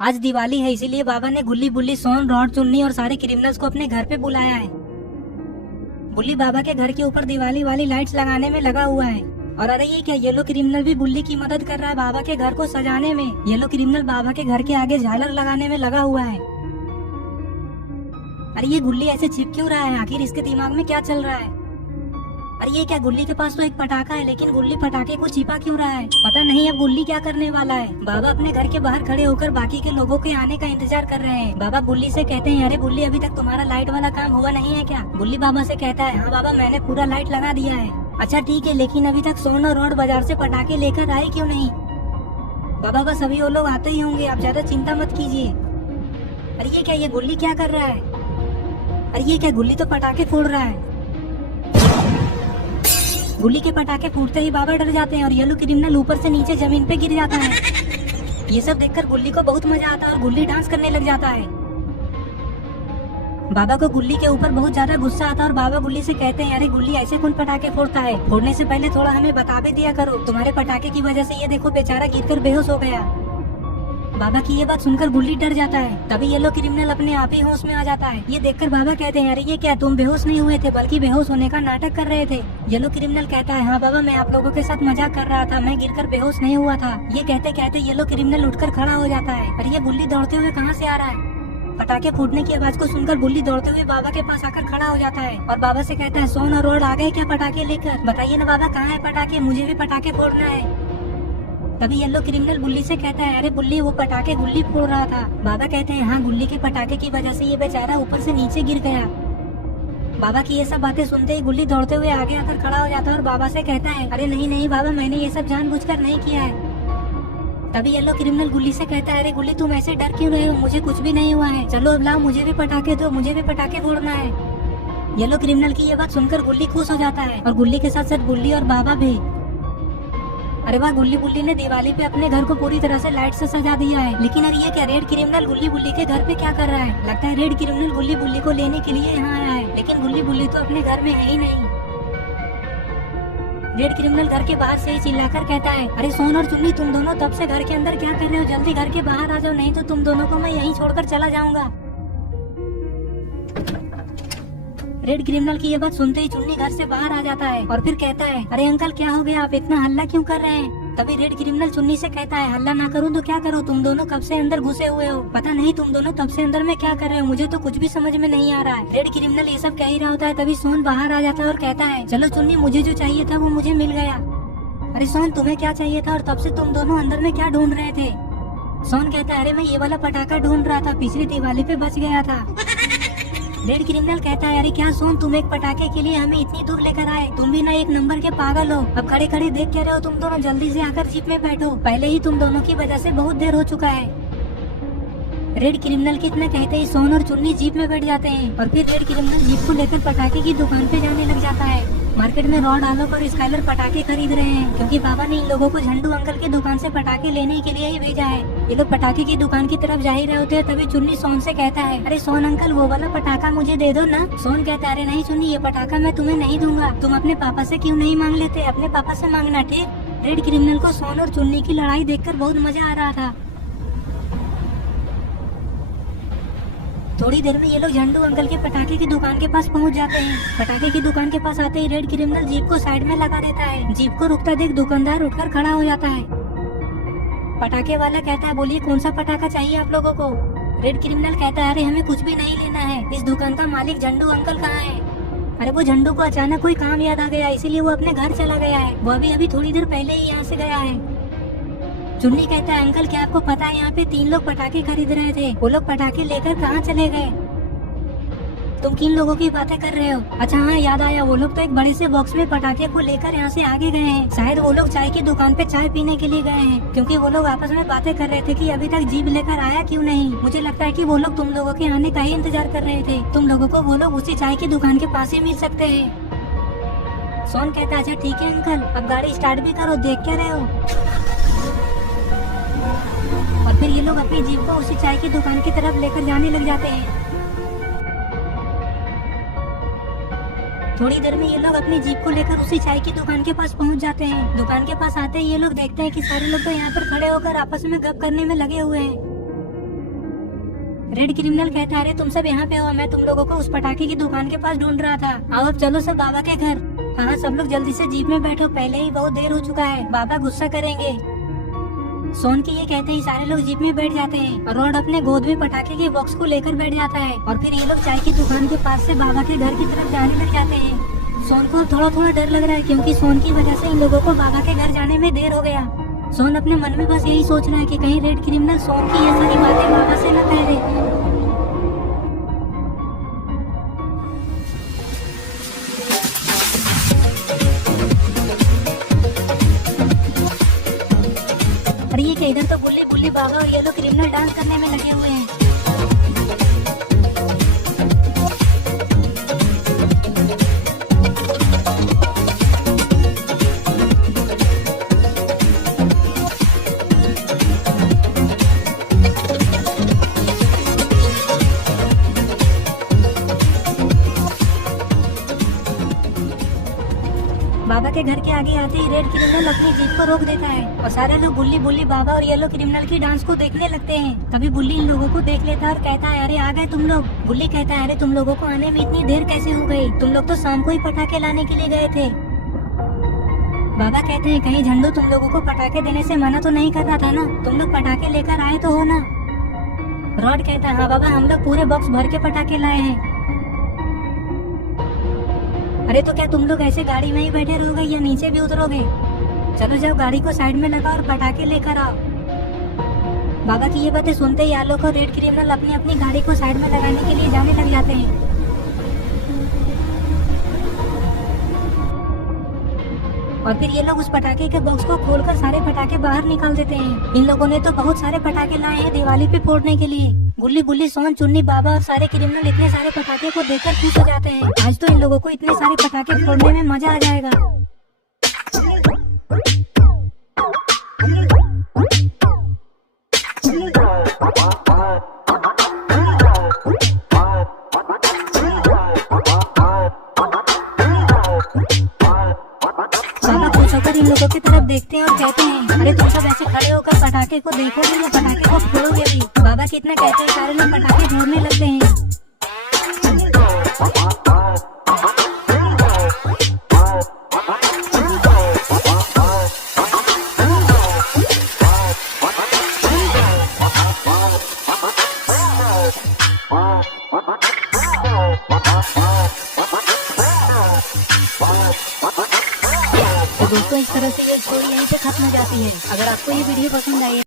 आज दिवाली है, इसीलिए बाबा ने गुल्ली बुल्ली सोन रॉड चुन्नी और सारे क्रिमिनल्स को अपने घर पे बुलाया है। बुल्ली बाबा के घर के ऊपर दिवाली वाली लाइट्स लगाने में लगा हुआ है। और अरे ये क्या, येलो क्रिमिनल भी बुल्ली की मदद कर रहा है बाबा के घर को सजाने में। येलो क्रिमिनल बाबा के घर के आगे झालर लगाने में लगा हुआ है। अरे ये गुल्ली ऐसे छिप क्यों रहा है, आखिर इसके दिमाग में क्या चल रहा है। अरे ये क्या, गुल्ली के पास तो एक पटाखा है, लेकिन गुल्ली पटाखे को छिपा क्यों रहा है, पता नहीं अब गुल्ली क्या करने वाला है। बाबा अपने घर के बाहर खड़े होकर बाकी के लोगों के आने का इंतजार कर रहे हैं। बाबा बुल्ली से कहते हैं, अरे बुल्ली अभी तक तुम्हारा लाइट वाला काम हुआ नहीं है क्या। बुल्ली बाबा से कहता है, हाँ बाबा मैंने पूरा लाइट लगा दिया है। अच्छा ठीक है, लेकिन अभी तक सोन और रॉड बाजार से पटाखे लेकर आए क्यों नहीं। बाबा बस अभी वो लोग आते ही होंगे, आप ज्यादा चिंता मत कीजिए। अरे ये क्या, ये गुल्ली क्या कर रहा है। अरे ये क्या, गुल्ली तो पटाखे फोड़ रहा है। गुल्ली के पटाखे फूटते ही बाबा डर जाते हैं और येलो क्रिमिनल ऊपर से नीचे जमीन पे गिर जाता है। ये सब देखकर गुल्ली को बहुत मजा आता है और गुल्ली डांस करने लग जाता है। बाबा को गुल्ली के ऊपर बहुत ज्यादा गुस्सा आता है और बाबा गुल्ली से कहते हैं, अरे गुल्ली ऐसे कौन पटाखे फोड़ता है, फोड़ने से पहले थोड़ा हमें बता भी दिया करो। तुम्हारे पटाखे की वजह से ये देखो बेचारा गिरकर बेहोश हो गया। बाबा की ये बात सुनकर गुल्ली डर जाता है। तभी येलो क्रिमिनल अपने आप ही होश में आ जाता है। ये देखकर बाबा कहते हैं, अरे ये क्या, तुम बेहोश नहीं हुए थे बल्कि बेहोश होने का नाटक कर रहे थे। येलो क्रिमिनल कहता है, हाँ बाबा मैं आप लोगों के साथ मजाक कर रहा था, मैं गिरकर बेहोश नहीं हुआ था। ये कहते कहते येलो क्रिमिनल उठकर खड़ा हो जाता है। अरे ये बुल्ली दौड़ते हुए कहाँ से आ रहा है। पटाखे फूटने की आवाज को सुनकर बुल्ली दौड़ते हुए बाबा के पास आकर खड़ा हो जाता है और बाबा से कहता है, सोन और रॉड आ गए क्या पटाखे लेकर, बताइए ना बाबा कहाँ है पटाखे, मुझे भी पटाखे फोड़ना है। तभी येलो क्रिमिनल बुल्ली से कहता है, अरे बुल्ली वो पटाखे गुल्ली फोड़ रहा था। बाबा कहते हैं, हाँ गुल्ली के पटाखे की वजह से ये बेचारा ऊपर से नीचे गिर गया। बाबा की ये सब बातें सुनते ही गुल्ली दौड़ते हुए आगे आकर खड़ा हो जाता है और बाबा से कहता है, अरे नहीं नहीं बाबा मैंने ये सब जानबूझकर नहीं किया है। तभी येलो क्रिमिनल गुल्ली से कहता है, अरे गुल्ली तुम ऐसे डर क्यों रहे हो, मुझे कुछ भी नहीं हुआ है, चलो अब लाओ मुझे भी पटाखे दो, मुझे भी पटाखे फोड़ना है। येलो क्रिमिनल की ये बात सुनकर गुल्ली खुश हो जाता है और गुल्ली के साथ साथ गुल्ली और बाबा भी। अरे वाह, गुल्ली बुल्ली ने दिवाली पे अपने घर को पूरी तरह से लाइट से सजा दिया है। लेकिन अब ये क्या, रेड क्रिमिनल गुल्ली बुल्ली के घर पे क्या कर रहा है। लगता है रेड क्रिमिनल गुल्ली बुल्ली को लेने के लिए यहाँ आया है, लेकिन गुल्ली बुल्ली तो अपने घर में है ही नहीं। रेड क्रिमिनल घर के बाहर से ही चिल्लाकर कहता है, अरे सोन और चुन्नी तुम दोनों तब से घर के अंदर क्या कर रहे हो, जल्दी घर के बाहर आ जाओ, नहीं तो तुम दोनों को मैं यहीं छोड़कर चला जाऊंगा। रेड क्रिमिनल की ये बात सुनते ही चुन्नी घर से बाहर आ जाता है और फिर कहता है, अरे अंकल क्या हो गया, आप इतना हल्ला क्यों कर रहे हैं। तभी रेड क्रिमिनल चुन्नी से कहता है, हल्ला ना करूं तो क्या करूं, तुम दोनों कब से अंदर घुसे हुए हो, पता नहीं तुम दोनों तब से अंदर में क्या कर रहे हो, मुझे तो कुछ भी समझ में नहीं आ रहा है। रेड क्रिमिनल ये सब कह ही रहा होता है, तभी सोन बाहर आ जाता है और कहता है, चलो चुन्नी मुझे जो चाहिए था वो मुझे मिल गया। अरे सोन तुम्हें क्या चाहिए था और तब से तुम दोनों अंदर में क्या ढूंढ रहे थे। सोन कहता है, अरे मैं ये वाला पटाखा ढूंढ रहा था, पिछली दिवाली पे बच गया था। रेड क्रिमिनल कहता है, अरे क्या सोन तुम एक पटाखे के लिए हमें इतनी दूर लेकर आए, तुम भी ना एक नंबर के पागल हो। अब खड़े खड़े देख क्या रहे हो तुम दोनों, जल्दी से आकर जीप में बैठो, पहले ही तुम दोनों की वजह से बहुत देर हो चुका है। रेड क्रिमिनल के इतना कहते ही सोन और चुन्नी जीप में बैठ जाते हैं और फिर रेड क्रिमिनल जीप को लेकर पटाखे की दुकान पे जाने लग जाता है। मार्केट में रॉड आलोक और स्काइलर पटाखे खरीद रहे हैं, क्योंकि बाबा ने इन लोगों को झंडू अंकल की दुकान से पटाखे लेने के लिए ही भेजा है। ये लोग पटाखे की दुकान की तरफ जा ही रहे होते हैं, तभी चुन्नी सोन से कहता है, अरे सोन अंकल वो वाला पटाखा मुझे दे दो ना। सोन कहता है, अरे नहीं चुन्नी ये पटाखा मैं तुम्हें नहीं दूंगा, तुम अपने पापा से क्यों नहीं मांग लेते, अपने पापा से मांगना ठीक। रेड क्रिमिनल को सोन और चुन्नी की लड़ाई देखकर बहुत मजा आ रहा था। थोड़ी देर में ये लोग झंडू अंकल के पटाखे की दुकान के पास पहुंच जाते हैं। पटाखे की दुकान के पास आते ही रेड क्रिमिनल जीप को साइड में लगा देता है। जीप को रुकता देख दुकानदार उठकर खड़ा हो जाता है। पटाखे वाला कहता है, बोलिए कौन सा पटाखा चाहिए आप लोगों को। रेड क्रिमिनल कहता है, अरे हमें कुछ भी नहीं लेना है, इस दुकान का मालिक झंडू अंकल कहाँ है। अरे वो झंडू को अचानक कोई काम याद आ गया, इसीलिए वो अपने घर चला गया है, वो अभी थोड़ी देर पहले ही यहाँ से गया है। चुन्नी कहता है, अंकल क्या आपको पता है यहाँ पे 3 लोग पटाखे खरीद रहे थे, वो लोग पटाखे लेकर कहाँ चले गए। तुम किन लोगों की बातें कर रहे हो। अच्छा हाँ याद आया, वो लोग तो एक बड़े से बॉक्स में पटाखे को लेकर यहाँ से आगे गए हैं, शायद वो लोग चाय की दुकान पे चाय पीने के लिए गए हैं, क्योंकि वो लोग आपस में बातें कर रहे थे कि अभी तक जीप लेकर आया क्यों नहीं। मुझे लगता है कि वो लोग तुम लोगों के आने का ही इंतजार कर रहे थे, तुम लोगों को वो लोग उसी चाय की दुकान के पास ही मिल सकते हैं। सोन कहता है, अच्छा ठीक है अंकल, अब गाड़ी स्टार्ट भी करो, देख क्या रहे हो। और फिर ये लोग अपनी जीप को उसी चाय की दुकान की तरफ लेकर जाने लग जाते हैं। थोड़ी देर में ये लोग अपनी जीप को लेकर उसी चाय की दुकान के पास पहुंच जाते हैं। दुकान के पास आते ही ये लोग देखते हैं कि सारे लोग तो यहाँ पर खड़े होकर आपस में गप करने में लगे हुए हैं। रेड क्रिमिनल कहता है अरे तुम सब यहाँ पे हो, मैं तुम लोगों को उस पटाखे की दुकान के पास ढूंढ रहा था। आओ अब चलो सब बाबा के घर। हाँ सब लोग जल्दी से जीप में बैठो, पहले ही बहुत देर हो चुका है, बाबा गुस्सा करेंगे। सोन की ये कहते ही सारे लोग जीप में बैठ जाते हैं और रॉड अपने गोद में पटाखे के बॉक्स को लेकर बैठ जाता है और फिर ये लोग चाय की दुकान के पास से बाबा के घर की तरफ जाने लग जाते हैं। सोन को थोड़ा थोड़ा डर लग रहा है क्योंकि सोन की वजह से इन लोगों को बाबा के घर जाने में देर हो गया। सोन अपने मन में बस यही सोच रहा है कि कहीं रेड क्रिमिनल सोन की ये सारी बातें बाबा से न कह दे। और ये इधर तो बुल्ली बुल्ली बाबा और ये लोग क्रिमिनल डांस करने में लगे हुए हैं। बाबा के घर के आगे आते ही रेड क्रिमिनल अपनी जीप को रोक देता है और सारे लोग बुल्ली बुल्ली बाबा और येलो क्रिमिनल की डांस को देखने लगते हैं। तभी बुल्ली इन लोगों को देख लेता है और कहता है अरे आ गए तुम लोग। बुल्ली कहता है अरे तुम लोगों को आने में इतनी देर कैसे हो गई, तुम लोग तो शाम को ही पटाखे लाने के लिए गए थे। बाबा कहते हैं कहीं झंडू तुम लोगों को पटाखे देने से मना तो नहीं कर रहा था ना, तुम लोग पटाखे लेकर आए तो हो ना। रॉड कहता है हाँ बाबा हम लोग पूरे बॉक्स भर के पटाखे लाए हैं। अरे तो क्या तुम लोग ऐसे गाड़ी में ही बैठे रहोगे या नीचे भी उतरोगे? चलो जाओ गाड़ी को साइड में लगा और पटाखे लेकर आओ। बाबा की ये बातें सुनते ही आलोक और रेड क्रिमिनल अपनी अपनी गाड़ी को साइड में लगाने के लिए जाने लग जाते हैं। और फिर ये लोग उस पटाखे के बॉक्स को खोलकर सारे पटाखे बाहर निकाल देते हैं। इन लोगों ने तो बहुत सारे पटाखे लाए हैं दिवाली पे फोड़ने के लिए। गुल्ली बुल्ली सोन चुन्नी बाबा और सारे क्रिमिनल इतने सारे पटाखे को देखकर खुश हो जाते हैं। आज तो इन लोगों को इतने सारे पटाखे फोड़ने में मजा आ जाएगा। इन लोगों की तरफ देखते हैं और कहते हैं अरे तुम सब ऐसे खड़े होकर पटाखे को देखोगे या पटाखे को फोड़ोगे भी? बाबा कितना कहते हैं सारे लोग पटाखे फोड़ने लगते हैं। तो दोस्तों इस तरह से ये स्टोरी यहीं पे खत्म हो जाती है। अगर आपको ये वीडियो पसंद आई